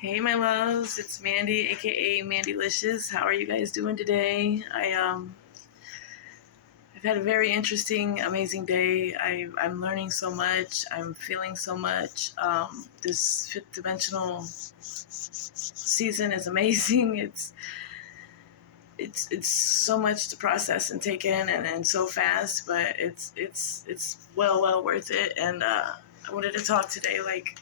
Hey, my loves, it's Mandy, aka Mandylicious. How are you guys doing today? I've had a very interesting, amazing day. I'm learning so much. I'm feeling so much. This fifth dimensional season is amazing. It's so much to process and take in, and so fast, but it's well worth it. And I wanted to talk today, like.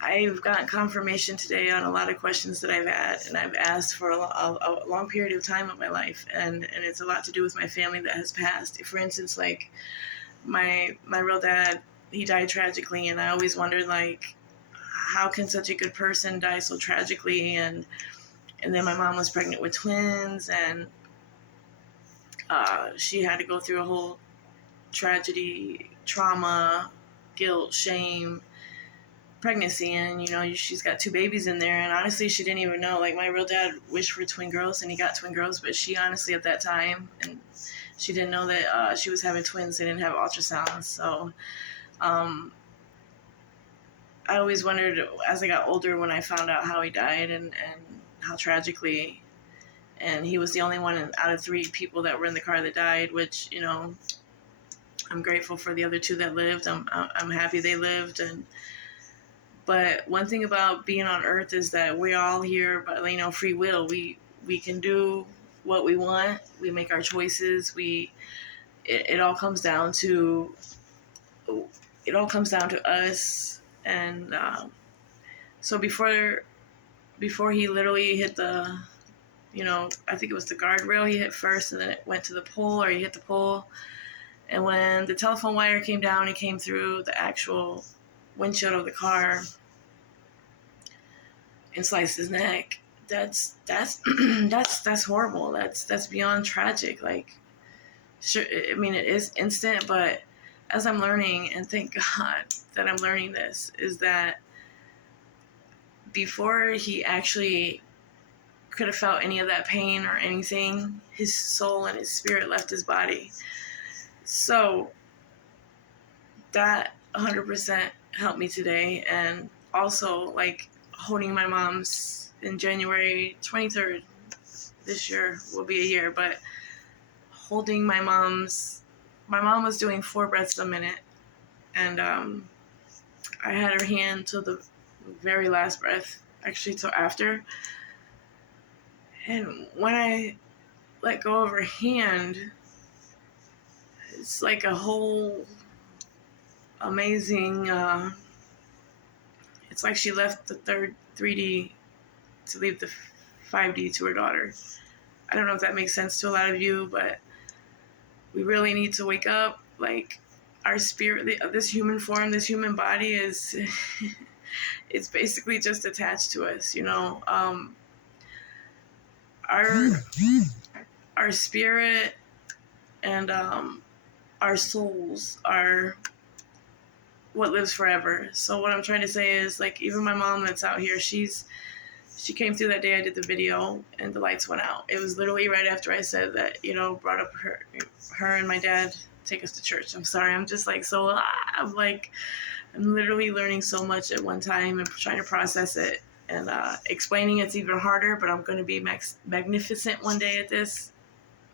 I've gotten confirmation today on a lot of questions that I've had, and I've asked for a long period of time of my life, and it's a lot to do with my family that has passed. For instance, like my real dad, he died tragically, and I always wondered, like, how can such a good person die so tragically? And then my mom was pregnant with twins, and she had to go through a whole tragedy, trauma, guilt, shame, pregnancy, and she's got two babies in there, and honestly she didn't even know. Like, my real dad wished for twin girls, and he got twin girls, but she honestly at that time, and she didn't know that she was having twins. They didn't have ultrasounds. So I always wondered as I got older, when I found out how he died, and how tragically, and he was the only one out of three people that were in the car that died, which I'm grateful for the other two that lived. I'm happy they lived. But one thing about being on Earth is that we're all here by free will. We can do what we want. We make our choices. It all comes down to us. And so before he literally hit the, I think it was the guardrail he hit first, and then it went to the pole, or he hit the pole. And when the telephone wire came down, it came through the actual windshield of the car and sliced his neck. That's that's horrible. That's beyond tragic. Like, sure, I mean, it is instant, but as I'm learning, and thank God that I'm learning this, is that before he actually could have felt any of that pain or anything, his soul and his spirit left his body. So that 100% helped me today. And also, like, holding my mom's in January 23rd this year will be a year, but holding my mom was doing 4 breaths a minute, and I had her hand till the very last breath, actually till after. And when I let go of her hand, it's like a whole amazing, it's like she left the third 3D to leave the 5D to her daughter. I don't know if that makes sense to a lot of you, but we really need to wake up. Like, our spirit, this human form, this human body is it's basically just attached to us, our spirit and our souls are what lives forever. So what I'm trying to say is, like, even my mom that's out here, she came through that day I did the video, and the lights went out. It was literally right after I said that, brought up her and my dad take us to church. I'm sorry, I'm just like, so I'm literally learning so much at one time and trying to process it, and explaining it's even harder, but I'm going to be magnificent one day at this,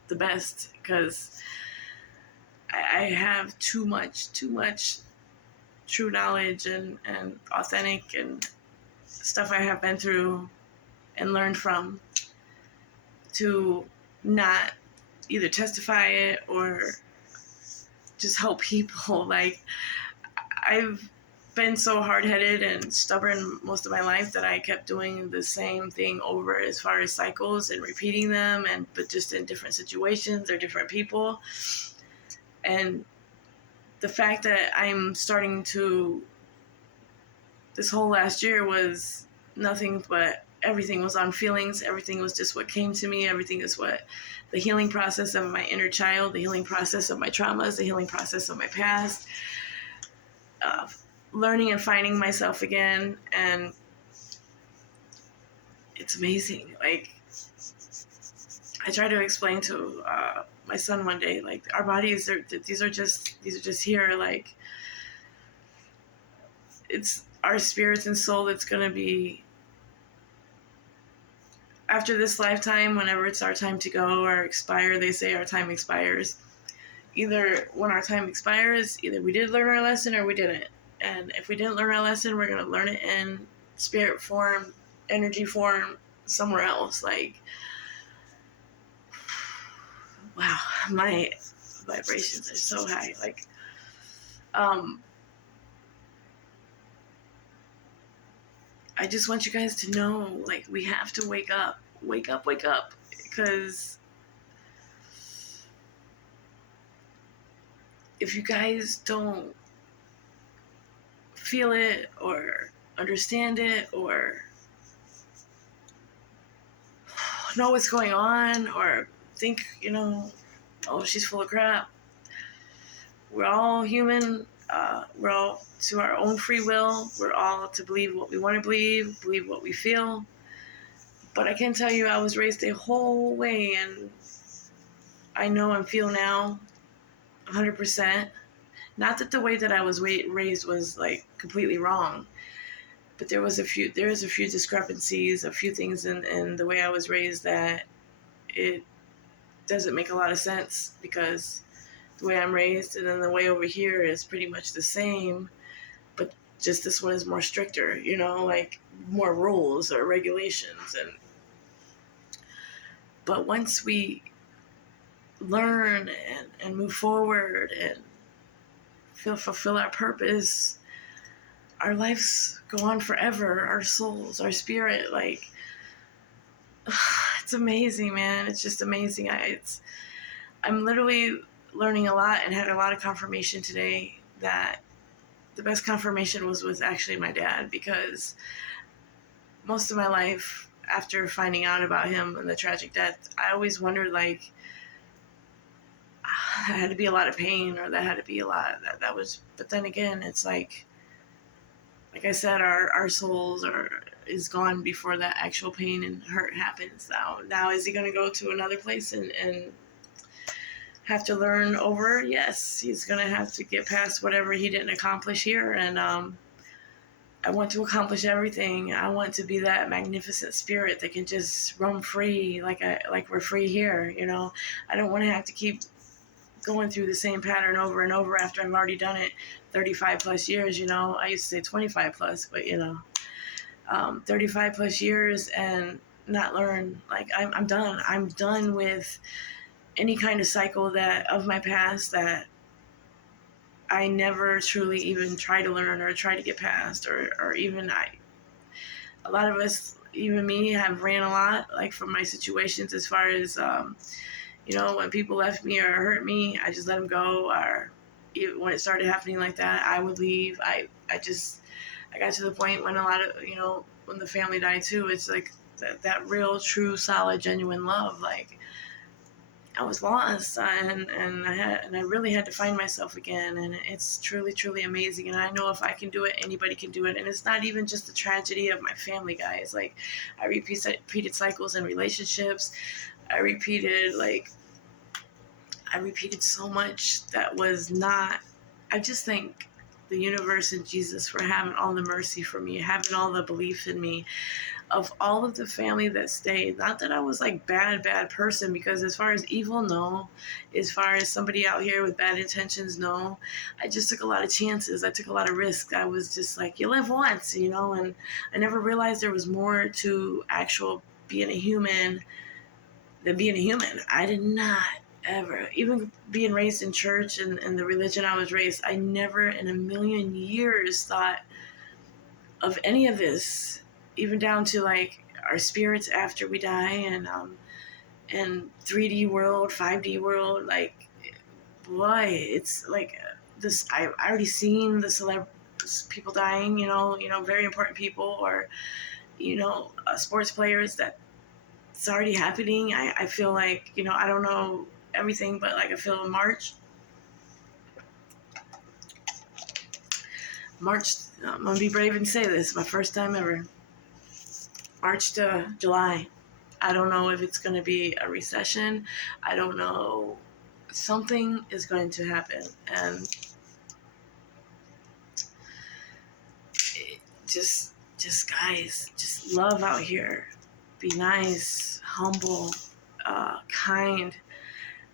the best, because I have too much true knowledge and authentic and stuff I have been through and learned from, to not either testify it or just help people. Like, I've been so hard-headed and stubborn most of my life that I kept doing the same thing over, as far as cycles, and repeating them, but just in different situations or different people. And the fact that I'm starting to, this whole last year was nothing but, everything was on feelings. Everything was just what came to me. Everything is what the healing process of my inner child, the healing process of my traumas, the healing process of my past, learning and finding myself again. And it's amazing. Like, I tried to explain to my son one day, like, our bodies these are just here. Like, it's our spirits and soul that's going to be after this lifetime, whenever it's our time to go or expire, they say our time expires. Either when our time expires, either we did learn our lesson or we didn't. And if we didn't learn our lesson, we're going to learn it in spirit form, energy form, somewhere else. Like, wow, my vibrations are so high. Like, I just want you guys to know, like, we have to wake up, because if you guys don't feel it or understand it or know what's going on or think, oh, she's full of crap. We're all human. We're all to our own free will. We're all to believe what we want to believe what we feel. But I can tell you, I was raised a whole way, and I know and feel now 100%. Not that the way that I was raised was like completely wrong, but there is a few discrepancies, a few things in the way I was raised that it doesn't make a lot of sense, because the way I'm raised and then the way over here is pretty much the same, but just this one is more stricter, like more rules or regulations. But once we learn and move forward and fulfill our purpose, our lives go on forever. Our souls, our spirit, like, it's amazing, man. It's just amazing. I'm literally learning a lot and had a lot of confirmation today that the best confirmation was with actually my dad, because most of my life after finding out about him and the tragic death, I always wondered, like, that had to be a lot of pain, or that had to be a lot that was, but then again, it's like I said, our souls is gone before that actual pain and hurt happens. Now is he going to go to another place and have to learn over? Yes, he's going to have to get past whatever he didn't accomplish here. And I want to accomplish everything. I want to be that magnificent spirit that can just roam free, like we're free here. I don't want to have to keep going through the same pattern over and over after I've already done it 35 plus years. I used to say 25 plus, but 35 plus years and not learn. Like, I'm done. I'm done with any kind of cycle of my past that I never truly even try to learn or try to get past, or even a lot of us, even me, have ran a lot, like, from my situations, as far as, when people left me or hurt me, I just let them go. Or when it started happening like that, I would leave. I got to the point when a lot of, when the family died too, it's like that real, true, solid, genuine love. Like, I was lost, and I really had to find myself again, and it's truly, truly amazing. And I know if I can do it, anybody can do it. And it's not even just the tragedy of my family, guys. Like, I repeated cycles in relationships. I repeated so much that was not. I just thank the universe and Jesus for having all the mercy for me, having all the belief in me, of all of the family that stayed. Not that I was like bad person, because as far as evil, no. As far as somebody out here with bad intentions, no. I just took a lot of chances. I took a lot of risks. I was just like, you live once, and I never realized there was more to actual being a human than being a human. I did not ever, even being raised in church and the religion I was raised, I never in a million years thought of any of this, even down to like our spirits after we die, and 3D world, 5D world. Like, boy, it's like this. I already seen the people dying, very important people, or sports players, that it's already happening. I feel like, I don't know everything, but like I feel March, I'm gonna be brave and say this, my first time ever. March to July. I don't know if it's gonna be a recession. I don't know. Something is going to happen, and just guys, just love out here. be nice, humble, kind.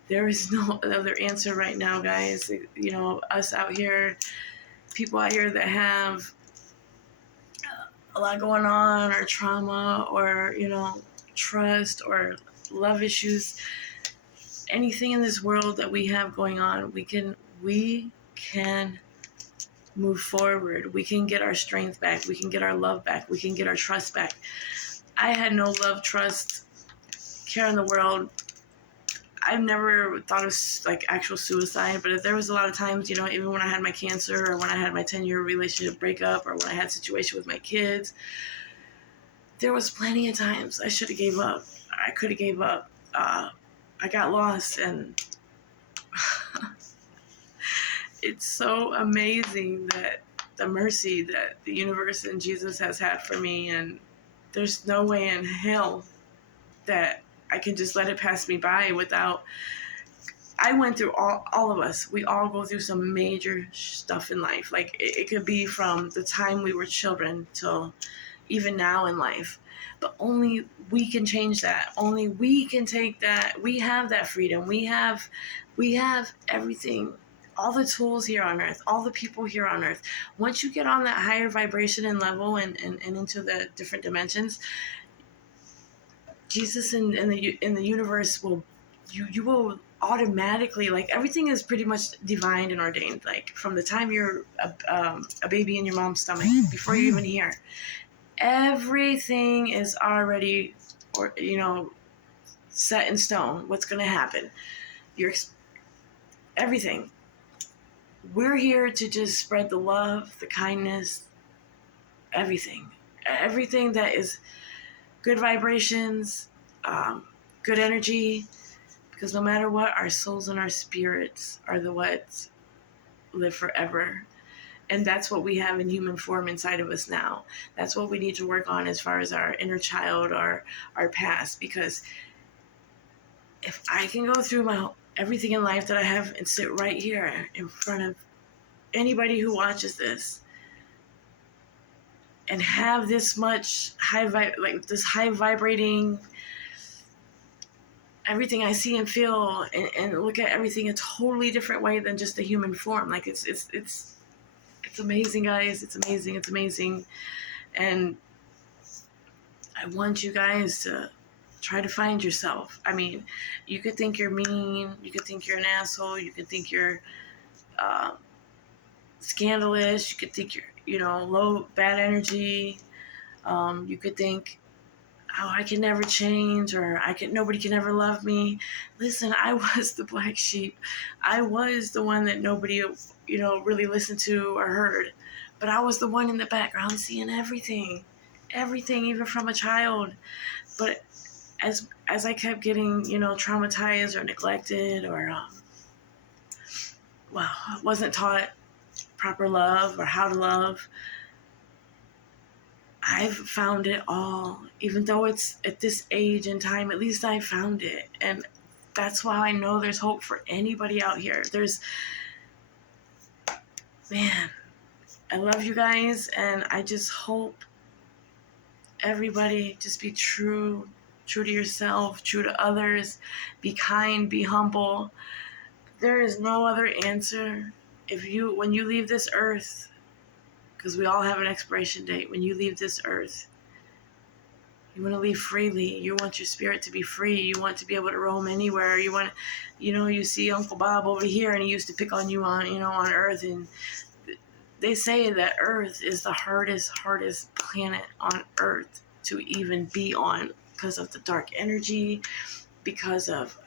There is no other answer right now, guys. You know, us out here, people out here that have a lot going on, or trauma, or, you know, trust or love issues, anything in this world that we have going on, we can move forward. We can get our strength back. We can get our love back. We can get our trust back. I had no love, trust, care in the world. I've never thought of like actual suicide, but there was a lot of times, you know, even when I had my cancer, or when I had my 10-year relationship breakup, or when I had a situation with my kids, there was plenty of times I should have gave up. I could have gave up. I got lost, and it's so amazing that the mercy that the universe and Jesus has had for me, and there's no way in hell that I can just let it pass me by without. I went through all of us. We all go through some major stuff in life. Like it could be from the time we were children till even now in life. But only we can change that. Only we can take that. We have that freedom. We have everything, all the tools here on earth, all the people here on earth. Once you get on that higher vibration and level, and into the different dimensions, Jesus and the universe will, you will automatically, like, everything is pretty much divine and ordained. Like from the time you're a baby in your mom's stomach, before you even hear, everything is already, or you know, set in stone. What's going to happen? Everything. We're here to just spread the love, the kindness, everything that is good vibrations, good energy, because no matter what, our souls and our spirits are the what live forever. And that's what we have in human form inside of us now. That's what we need to work on as far as our inner child, or our past. Because if I can go through everything in life that I have and sit right here in front of anybody who watches this, and have this much this high vibrating everything I see and feel, and look at everything a totally different way than just the human form. Like it's amazing, guys. It's amazing. And I want you guys to try to find yourself. I mean, you could think you're mean, you could think you're an asshole, you could think you're scandalous, you could think you're, you know, low, bad energy. You could think, oh, I can never change, or nobody can ever love me. Listen, I was the black sheep. I was the one that nobody, you know, really listened to or heard. But I was the one in the background seeing everything, even from a child. But as I kept getting, you know, traumatized or neglected, or wasn't taught proper love or how to love, I've found it all. Even though it's at this age and time, at least I found it. And that's why I know there's hope for anybody out here. Man, I love you guys, and I just hope everybody just be true to yourself, true to others, be kind, be humble. There is no other answer. When you leave this earth, because we all have an expiration date, when you leave this earth, you want to leave freely. You want your spirit to be free. You want to be able to roam anywhere. You want, you know, you see Uncle Bob over here, and he used to pick on you on Earth, and they say that Earth is the hardest planet on Earth to even be on, because of the dark energy, because of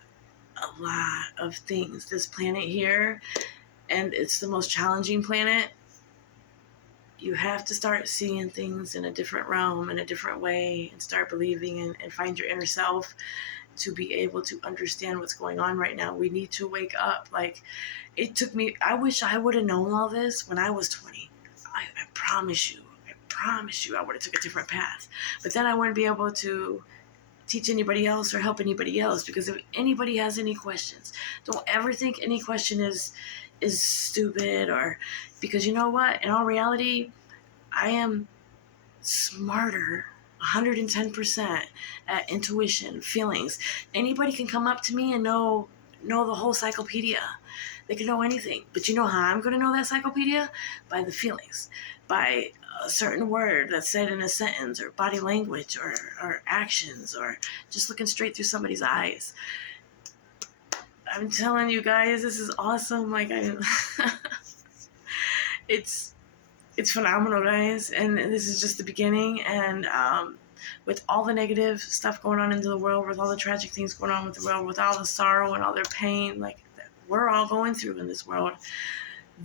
a lot of things. This planet here, and it's the most challenging planet. You have to start seeing things in a different realm, in a different way, and start believing, and find your inner self to be able to understand what's going on right now. We need to wake up. Like, it took me, I wish I would have known all this when I was 20. I promise you, I would have took a different path. But then I wouldn't be able to teach anybody else or help anybody else, because if anybody has any questions, don't ever think any question is stupid, or, because you know what, in all reality, I am smarter 110% at intuition, feelings. Anybody can come up to me and know the whole cyclopedia. They can know anything. But you know how I'm going to know that cyclopedia? By the feelings, by a certain word that's said in a sentence, or body language, or actions, or just looking straight through somebody's eyes. I'm telling you guys, this is awesome. Like, it's phenomenal, guys, and this is just the beginning. And with all the negative stuff going on into the world, with all the tragic things going on with the world, with all the sorrow and all their pain, like, we're all going through in this world,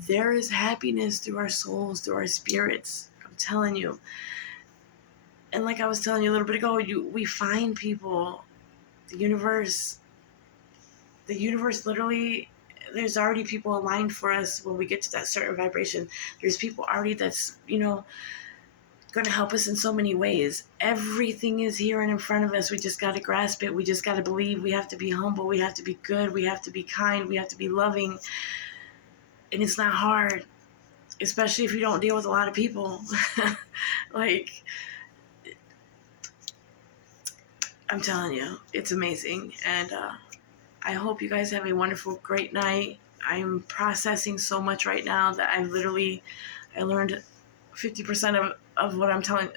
there is happiness through our souls, through our spirits. I'm telling you. And like I was telling you a little bit ago, we find people, the universe literally, there's already people aligned for us when we get to that certain vibration. There's people already that's, going to help us in so many ways. Everything is here and in front of us. We just got to grasp it. We just got to believe. We have to be humble. We have to be good. We have to be kind. We have to be loving. And it's not hard, especially if you don't deal with a lot of people. Like, I'm telling you, it's amazing. And I hope you guys have a wonderful, great night. I'm processing so much right now that I learned 50% of what I'm telling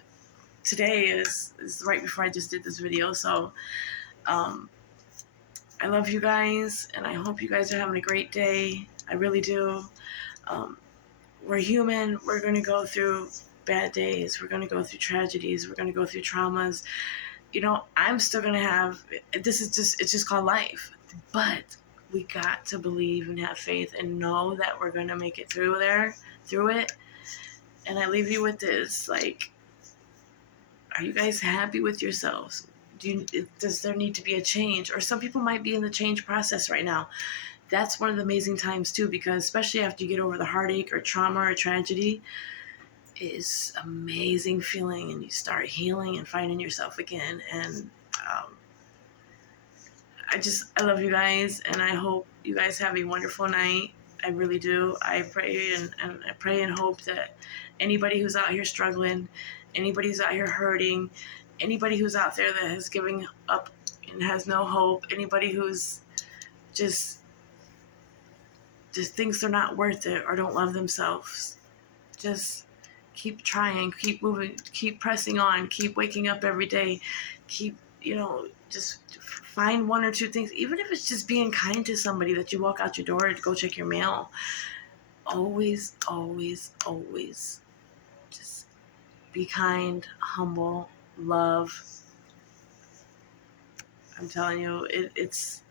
today is right before I just did this video. So I love you guys, and I hope you guys are having a great day. I really do. We're human. We're going to go through bad days. We're going to go through tragedies. We're going to go through traumas. I'm still going to have, it's just called life. But we got to believe and have faith and know that we're going to make it through it. And I leave you with this, like, are you guys happy with yourselves? Does there need to be a change? Or some people might be in the change process right now. That's one of the amazing times too, because especially after you get over the heartache or trauma or tragedy, it's amazing feeling, and you start healing and finding yourself again. And I love you guys, and I hope you guys have a wonderful night. I really do. I pray and I pray and hope that anybody who's out here struggling, anybody who's out here hurting, anybody who's out there that has given up and has no hope, anybody who's just thinks they're not worth it or don't love themselves, just keep trying, keep moving, keep pressing on, keep waking up every day, keep, just find one or two things, even if it's just being kind to somebody that you walk out your door to go check your mail. Always, always, always just be kind, humble, love. I'm telling you, it's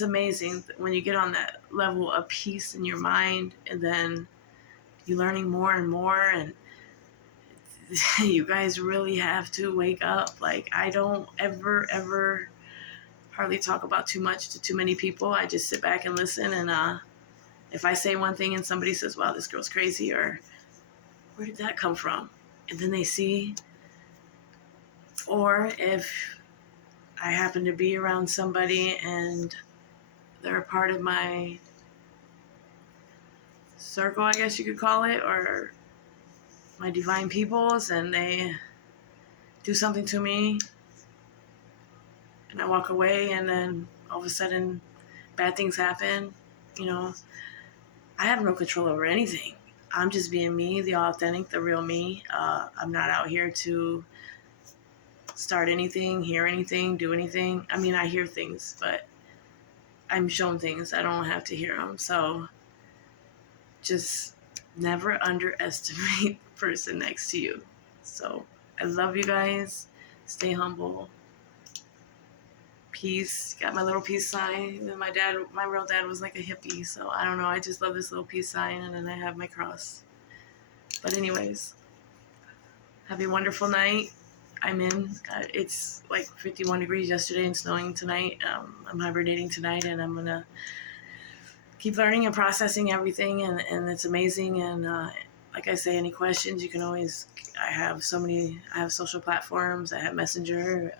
amazing when you get on that level of peace in your mind, and then you're learning more and more, and you guys really have to wake up. Like, I don't ever hardly talk about too much to too many people. I just sit back and listen, and if I say one thing and somebody says, wow, this girl's crazy, or where did that come from? And then they see, or if I happen to be around somebody and they're a part of my circle, I guess you could call it, or my divine peoples, and they do something to me, and I walk away, and then all of a sudden bad things happen. I have no control over anything. I'm just being me, the authentic, the real me. I'm not out here to start anything, hear anything, do anything. I mean, I hear things, but I'm shown things. I don't have to hear them. So just never underestimate the person next to you. So I love you guys. Stay humble. Peace. Got my little peace sign. And my real dad was like a hippie. So I don't know. I just love this little peace sign. And then I have my cross. But anyways, have a wonderful night. It's like 51 degrees yesterday and snowing tonight. I'm hibernating tonight, and I'm going to keep learning and processing everything. And it's amazing. And like I say, any questions, you can always, I have social platforms. I have Messenger.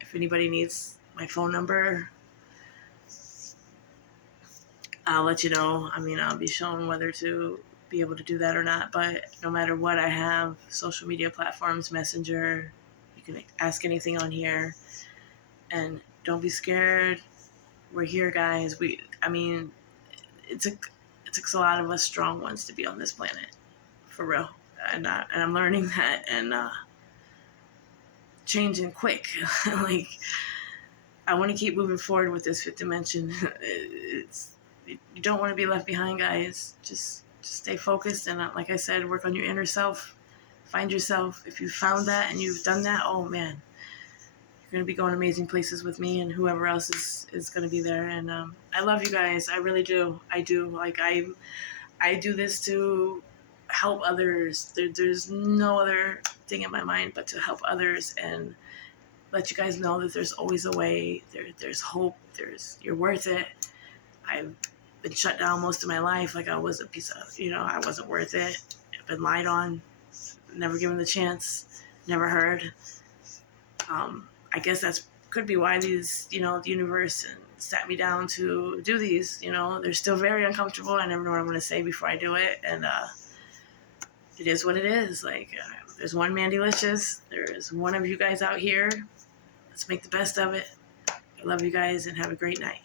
If anybody needs my phone number, I'll let you know. I mean, I'll be shown whether to be able to do that or not. But no matter what, I have social media platforms, Messenger. You can ask anything on here, and don't be scared. We're here, guys. I mean, it took a lot of us strong ones to be on this planet, for real. And I'm learning that, and changing quick. Like, I want to keep moving forward with this fifth dimension. You don't want to be left behind, guys. Just stay focused, and like I said, work on your inner self. Find yourself. If you found that and you've done that, oh man, you're going to be going amazing places with me and whoever else is going to be there. And I love you guys. I really do. I do. Like, I do this to help others. There's no other thing in my mind but to help others and let you guys know that there's always a way. There's hope. You're worth it. I've been shut down most of my life. Like, I was a piece of, I wasn't worth it. I've been lied on, never given the chance, never heard. I guess that's could be why these, the universe sat me down to do these. They're still very uncomfortable. I never know what I'm going to say before I do it. And it is what it is. Like, there's one Mandylicious. There's one of you guys out here. Let's make the best of it. I love you guys and have a great night.